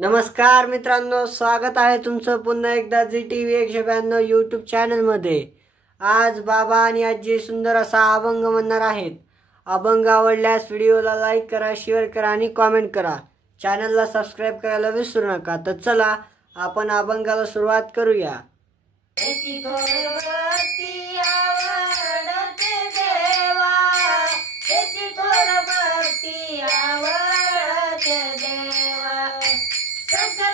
नमस्कार मित्रांनो, स्वागत आहे तुमचं पुन्हा एकदा ZTV 192 यूट्यूब चॅनलमध्ये। आज बाबा आणि आजी सुंदर असा अभंग म्हणणार आहेत। अभंग आवडल्यास व्हिडिओला लाईक करा, शेअर करा आणि कमेंट करा। चॅनलला सबस्क्राइब करायला विसरू नका। तर चला आपण अभंगाला सुरुवात करूया। शंकर